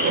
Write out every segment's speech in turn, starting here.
You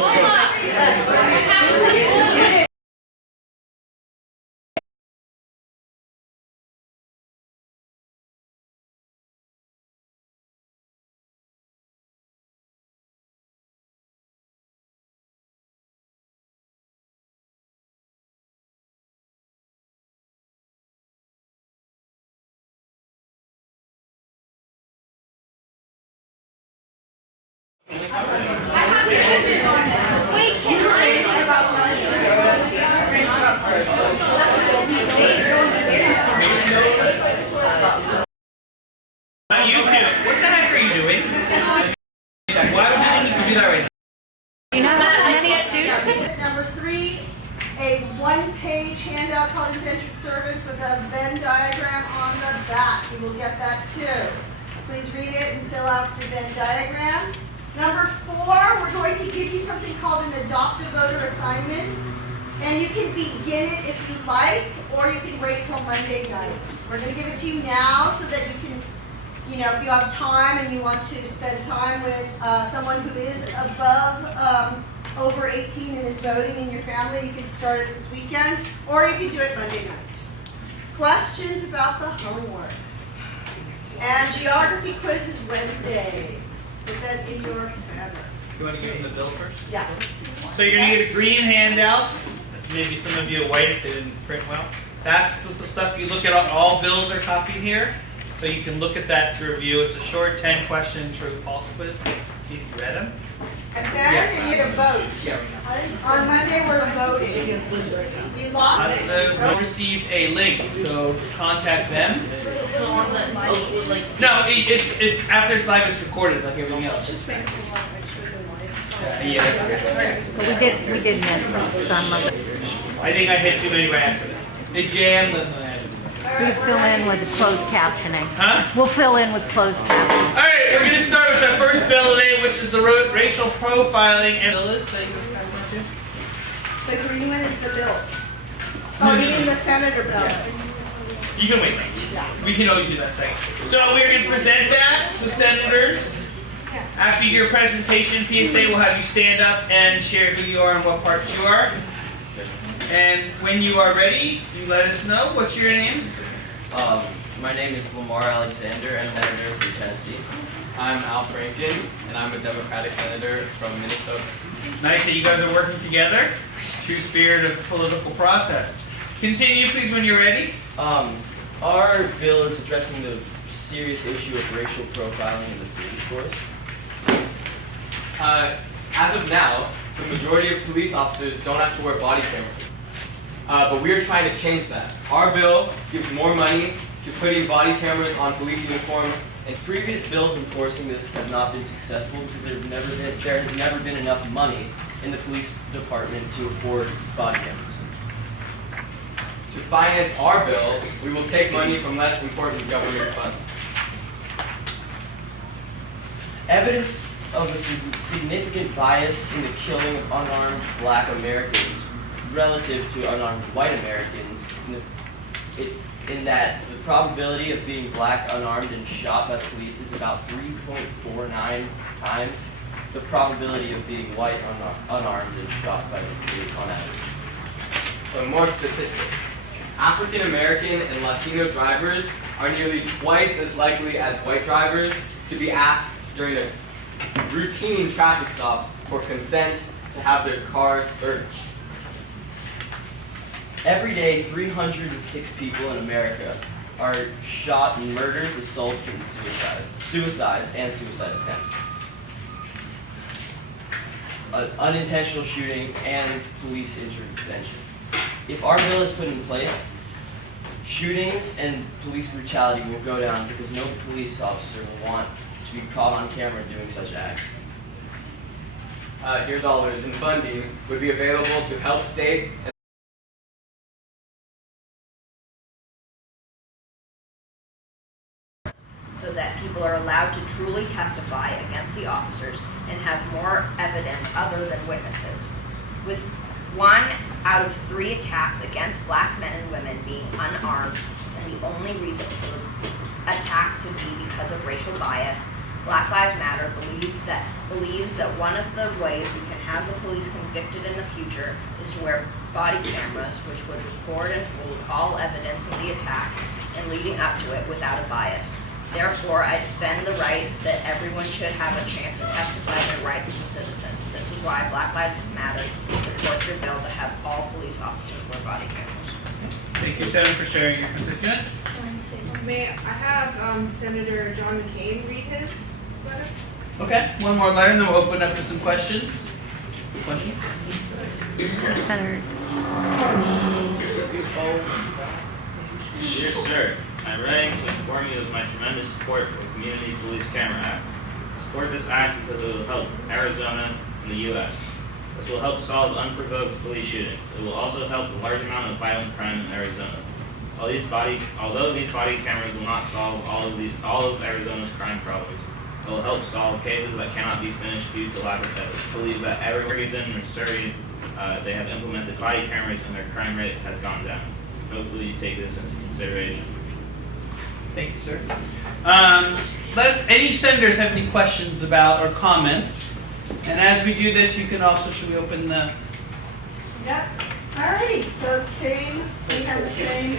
two, what the heck are you doing? Why would you need to do that right now? You have many students? Number 3, a one-page handout called Indentured Servants with a Venn diagram on the back. You will get that too. Please read it and fill out the Venn diagram. Number 4, we're going to give you something called an Adopt a Voter assignment. And you can begin it if you like, or you can wait till Monday night. We're going to give it to you now so that you can, if you have time and you want to spend time with someone who is above over 18 and is voting in your family, you can start it this weekend, or you can do it Monday night. Questions about the homework? And geography quiz is Wednesday. Put that in your banner. Do you want to give them the bill first? Yeah. So you're going to get a green handout. Maybe some of you a white if they didn't print well. That's the stuff you look at. All bills are copied here. So you can look at that to review. It's a short 10-question true-false quiz. See if you read them. And then you get a vote. On Monday we're voting. You lost it. They received a link, so contact them. No, it's after it's live, it's recorded like everything else. Yeah. So we did miss some of it. I think I hit too many by accident. They jammed them. We fill in with closed captioning. Huh? We'll fill in with closed captioning. All right, we're going to start with our first bill today, which is the racial profiling and the list that you can pass on to. The green one is the bills. Oh, you mean the senator bill? Yeah. You can wait. We can always do that second. So we're going to present that to senators. After your presentation, PSA will have you stand up and share who you are and what part you are. And when you are ready, you let us know. What's your names? My name is Lamar Alexander, and I'm a senator from Tennessee. I'm Al Franken, and I'm a Democratic senator from Minnesota. Nice that you guys are working together. True spirit of the political process. Continue, please, when you're ready. Our bill is addressing the serious issue of racial profiling in the police force. As of now, the majority of police officers don't have to wear body cameras. But we're trying to change that. Our bill gives more money to putting body cameras on police uniforms. And previous bills enforcing this have not been successful because there has never been enough money in the police department to afford body cameras. To finance our bill, we will take money from less important government funds. Evidence of a significant bias in the killing of unarmed black Americans relative to unarmed white Americans in that the probability of being black, unarmed, and shot by the police is about 3.49 times the probability of being white, unarmed, and shot by the police on average. So more statistics. African American and Latino drivers are nearly twice as likely as white drivers to be asked during a routine traffic stop for consent to have their cars searched. Every day, 306 people in America are shot in murders, assaults, and suicides and suicide attempts. Unintentional shooting and police intervention. If our bill is put in place, shootings and police brutality will go down because no police officer will want to be caught on camera doing such acts. Here's dollars in funding would be available to help state and so that people are allowed to truly testify against the officers and have more evidence other than witnesses. With 1 out of 3 attacks against black men and women being unarmed, and the only reason for attacks to be because of racial bias, Black Lives Matter believes that one of the ways we can have the police convicted in the future is to wear body cameras, which would record and hold all evidence of the attack and leading up to it without a bias. Therefore, I defend the right that everyone should have a chance to testify their rights as a citizen. This is why Black Lives Matter supports your bill to have all police officers wear body cameras. Thank you, Senator, for sharing your constituent. May I have Senator John McCain read his letter? Okay, one more letter, and then we'll open up to some questions. Questions? Senator. Dear Sir, I'm writing to inform you of my tremendous support for the Community Police Camera Act. I support this act because it will help Arizona and the U.S. This will help solve unprovoked police shootings. It will also help a large amount of violent crime in Arizona. Although these body cameras will not solve all of Arizona's crime problems, it will help solve cases that cannot be finished due to lack of evidence. I believe that every reason in Missouri they have implemented body cameras and their crime rate has gone down. Hopefully you take this into consideration. Thank you, sir. Any senators have any questions about or comments? And as we do this, you can also, should we open the... Yep. Alrighty, so we have the same.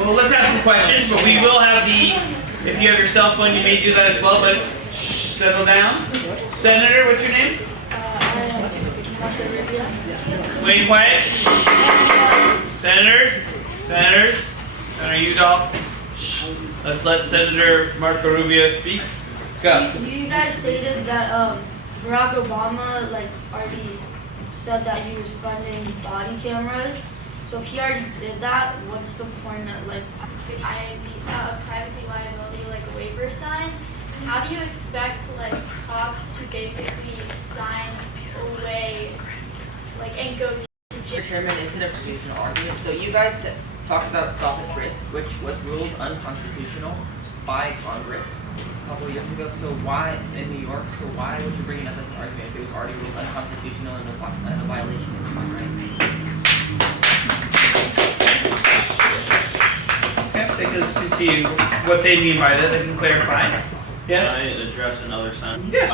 Well, let's have some questions, but we will have if you have your cell phone, you may do that as well, but settle down. Senator, what's your name? Wayne Quiet. Senators, Senator Udall. Let's let Senator Marco Rubio speak. Go. You guys stated that Barack Obama already said that he was funding body cameras. So if he already did that, what's the point of privacy liability, like a waiver sign? How do you expect cops to basically sign away and go to jail? Chairman, is it a constitutional argument? So you guys talked about stop and frisk, which was ruled unconstitutional by Congress a couple of years ago. So why in New York? So why would you bring it up as an argument if it was already ruled unconstitutional and a violation of human rights? Okay, take us to see what they mean by that. They can clarify. Yes. Can I address another sentence? Yes.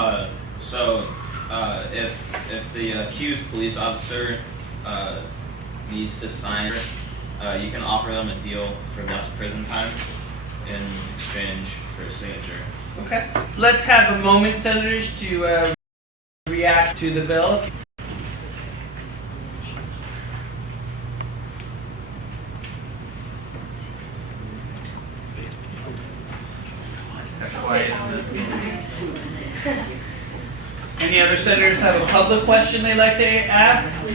If the accused police officer needs to sign, you can offer them a deal for less prison time in exchange for a signature. Okay. Let's have a moment, senators, to react to the bill. Any other senators have a public question they'd like to ask?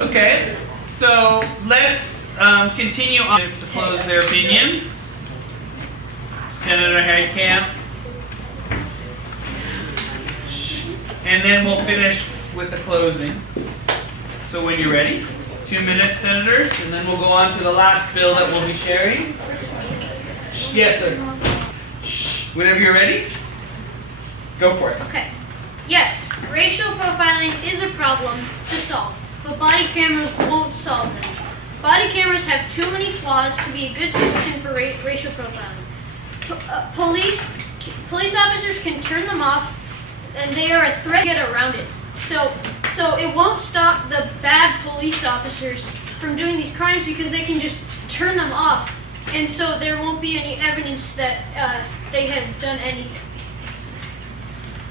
Okay, so let's continue on to close their opinions. Senator Camp. And then we'll finish with the closing. So when you're ready, 2 minutes, senators, and then we'll go on to the last bill that we'll be sharing. Yes, sir. Whenever you're ready, go for it. Okay. Yes, racial profiling is a problem to solve, but body cameras won't solve them. Body cameras have too many flaws to be a good solution for racial profiling. Police officers can turn them off, and they are a threat to get around it. So it won't stop the bad police officers from doing these crimes because they can just turn them off, and so there won't be any evidence that they have done anything.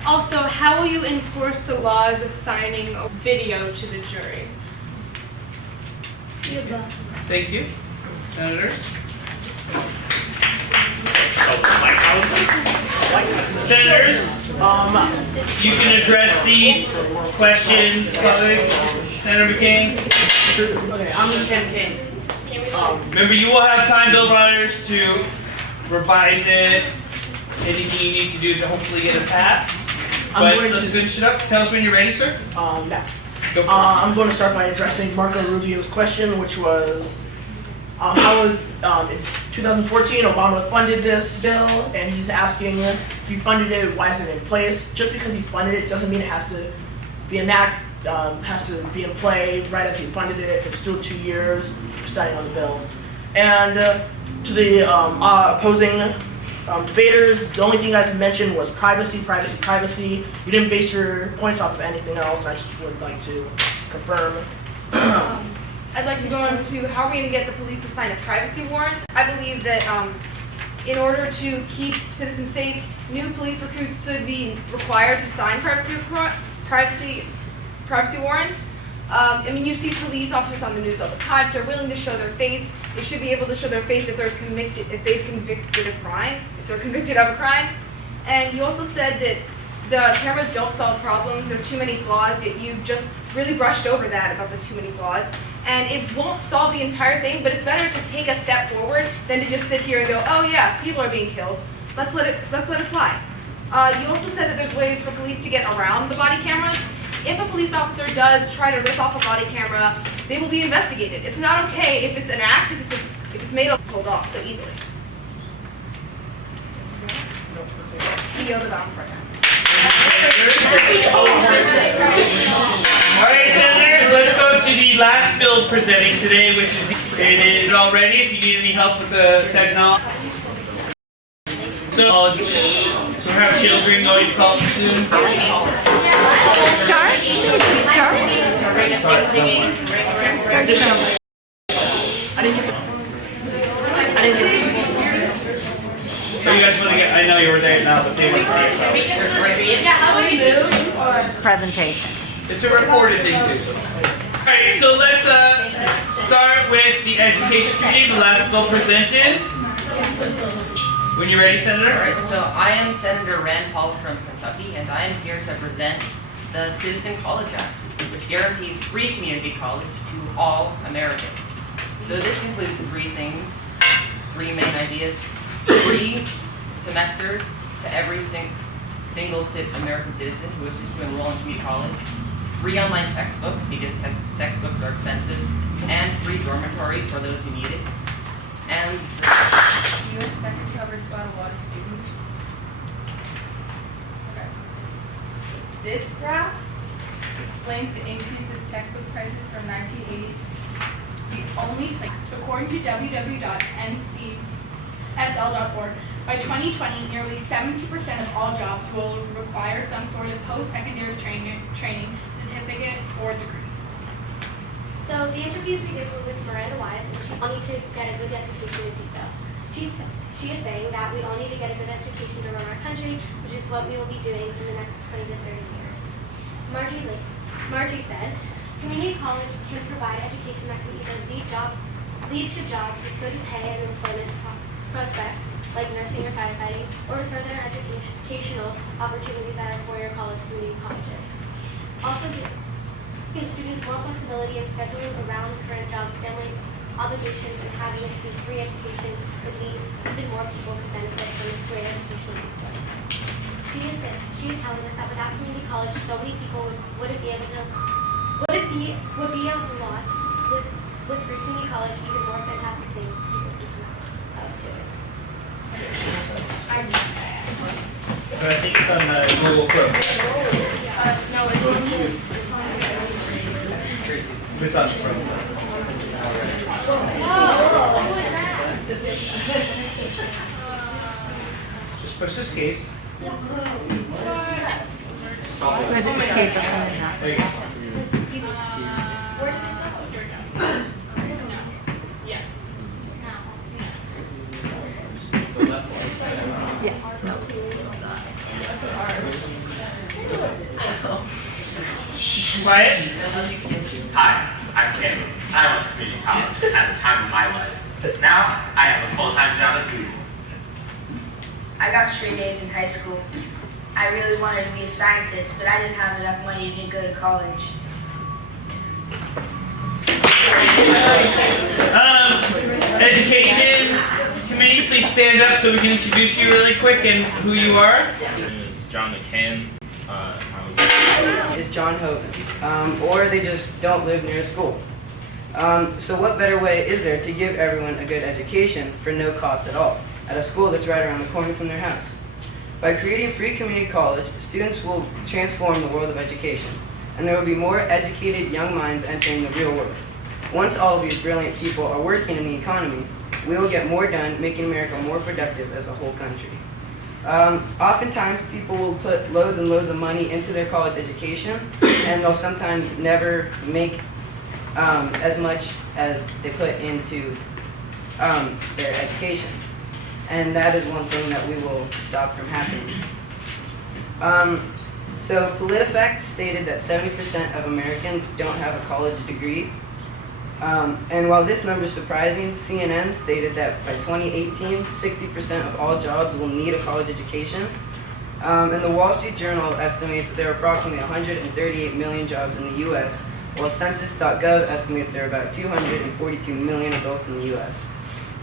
Also, how will you enforce the laws of signing a video to the jury? Thank you. Senators? Senators, you can address these questions, colleagues. Senator McCain? Okay, I'm Ken McCain. Remember, you will have time, Bill Brothers, to revise it. Anything you need to do to hopefully get it passed. But let's finish it up. Tell us when you're ready, sir. Now. Go for it. I'm going to start by addressing Marco Rubio's question, which was how would, in 2014, Obama funded this bill, and he's asking if he funded it, why isn't it in place? Just because he funded it doesn't mean it has to be has to be in play right as he funded it. There's still 2 years for signing on the bill. And to the opposing debaters, the only thing you guys mentioned was privacy, privacy, privacy. You didn't base your points off of anything else. I just would like to confirm. I'd like to go on to how are we going to get the police to sign a privacy warrant. I believe that in order to keep citizens safe, new police recruits should be required to sign privacy warrants. I mean, you see police officers on the news all the time. If they're willing to show their face, they should be able to show their face if they're convicted, if they've convicted a crime, if they're convicted of a crime. And you also said that the cameras don't solve problems. There are too many flaws. Yet you just really brushed over that about the too many flaws. And it won't solve the entire thing, but it's better to take a step forward than to just sit here and go, oh yeah, people are being killed. Let's let it fly. You also said that there's ways for police to get around the body cameras. If a police officer does try to rip off a body camera, they will be investigated. It's not okay if it's an act, if it's made pulled off so easily. Yield the balance right now. Alright, senators, let's go to the last bill presenting today, which is it is already. If you need any help with the technology. So, we have children going to college soon. Oh, you guys want to get? I know you were there now, but they want to see it. Yeah, how do we move? Presentation. It's a recorded thing too. Alright, so let's start with the Education Committee, the last bill presented. When you're ready, Senator. Alright, so I am Senator Rand Paul from Kentucky, and I am here to present the Citizen College Act, which guarantees free community college to all Americans. So this includes three things, three main ideas. Free semesters to every single American citizen who wishes to enroll in community college. Free online textbooks, because textbooks are expensive. And free dormitories for those who need it. And the U.S. Sector covers a lot of students. Okay. This graph explains the increase of textbook prices from 1980 to the only place, according to www.ncsl.org. By 2020, nearly 70% of all jobs will require some sort of post-secondary training, certificate, or degree. So the interviews we did were with Miranda Wise, and she's all need to get a good education to do so. She is saying that we all need to get a good education to run our country, which is what we will be doing in the next 20 to 30 years. Margie said, community college can provide education that can either lead to jobs with good pay and employment prospects, like nursing or firefighting, or further educational opportunities at our four-year college community colleges. Also, giving students more flexibility in scheduling around current jobs, family obligations, and having a free education would mean even more people could benefit from this great educational resource. She is telling us that without community college, so many people would be able to lost. With free community college, even more fantastic things people can come out of doing. I think it's on the Google Chrome. No, It's on Chrome. Just push escape. Escape is coming out. There you go. Yes. No. Quiet. Hi, I'm Kim. I went to community college at the time of my life. Now, I have a full-time job at Google. I got straight A's in high school. I really wanted to be a scientist, but I didn't have enough money to go to college. Education Committee, please stand up so we can introduce you really quick and who you are. My name is John McCann. Is John Hoven, or they just don't live near a school. So what better way is there to give everyone a good education for no cost at all, at a school that's right around the corner from their house? By creating free community college, students will transform the world of education, and there will be more educated young minds entering the real world. Once all of these brilliant people are working in the economy, we will get more done, making America more productive as a whole country. Oftentimes, people will put loads and loads of money into their college education, and they'll sometimes never make as much as they put into their education. And that is one thing that we will stop from happening. So PolitiFact stated that 70% of Americans don't have a college degree. And while this number is surprising, CNN stated that by 2018, 60% of all jobs will need a college education. And the Wall Street Journal estimates that there are approximately 138 million jobs in the U.S., while Census.gov estimates there are about 242 million adults in the U.S.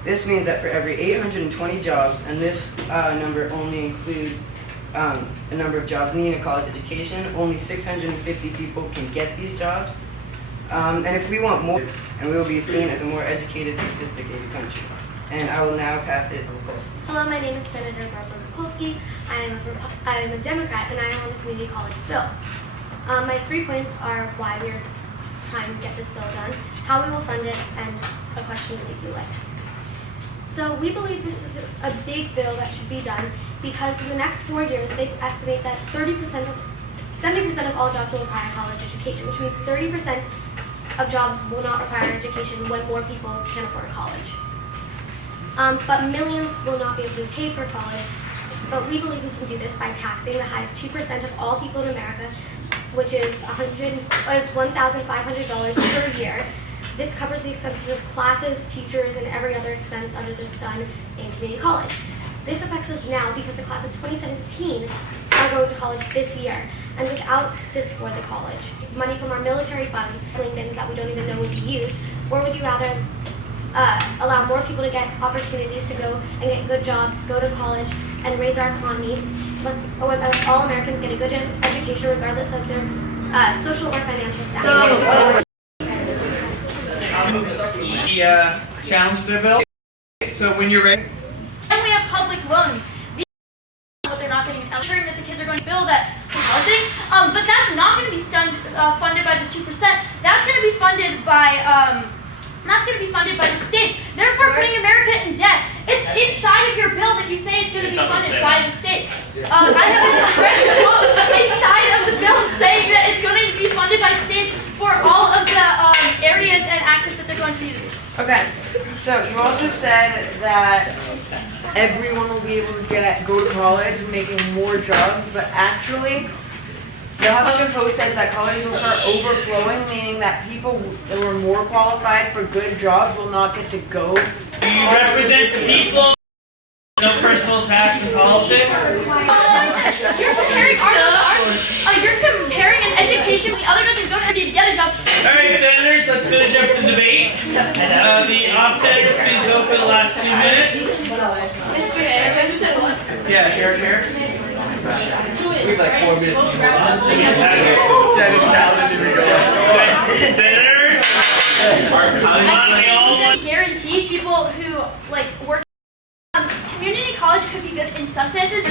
This means that for every 820 jobs, and this number only includes the number of jobs needing a college education, only 650 people can get these jobs. And if we want more, and we will be seen as a more educated, sophisticated country. And I will now pass it to Nicole. Hello, my name is Senator Barbara Mikulski. I am a Democrat, and I am on the community college bill. My 3 points are why we are trying to get this bill done, how we will fund it, and a question to leave you with. So we believe this is a big bill that should be done because in the next 4 years, they estimate that 70% of all jobs will require college education, which means 30% of jobs will not require education when more people can afford college. But millions will not be able to pay for college. But we believe we can do this by taxing the highest 2% of all people in America, which is $1,500 per year. This covers the expenses of classes, teachers, and every other expense under the sun in community college. This affects us now because the class of 2017 are going to college this year. And without this for the college, money from our military funds, things that we don't even know would be used, or would you rather allow more people to get opportunities to go and get good jobs, go to college, and raise our economy? Let's all Americans get a good education regardless of their social or financial status. She challenged their bill. So when you're ready. And we have public loans. But they're not getting ensuring that the kids are going to build that housing. But that's not going to be funded by the 2%. That's going to be funded by the states. Therefore, putting America in debt. It's inside of your bill that you say it's going to be funded by the state. I have a spreadsheet inside of the bill saying that it's going to be funded by states for all of the areas and access that they're going to use. Okay, so you also said that everyone will be able to go to college, making more jobs, but actually, the Huffington Post says that colleges will start overflowing, meaning that people that were more qualified for good jobs will not get to go. Do you represent the people? No personal attacks in politics? You're comparing an education with other doesn't go for you to get a job. Alright, senators, let's finish up the debate. The op-editors, please go for the last 2 minutes. Yeah, here. We have like 4 minutes to move on. Senators, I guarantee people who work community college could be good in some senses.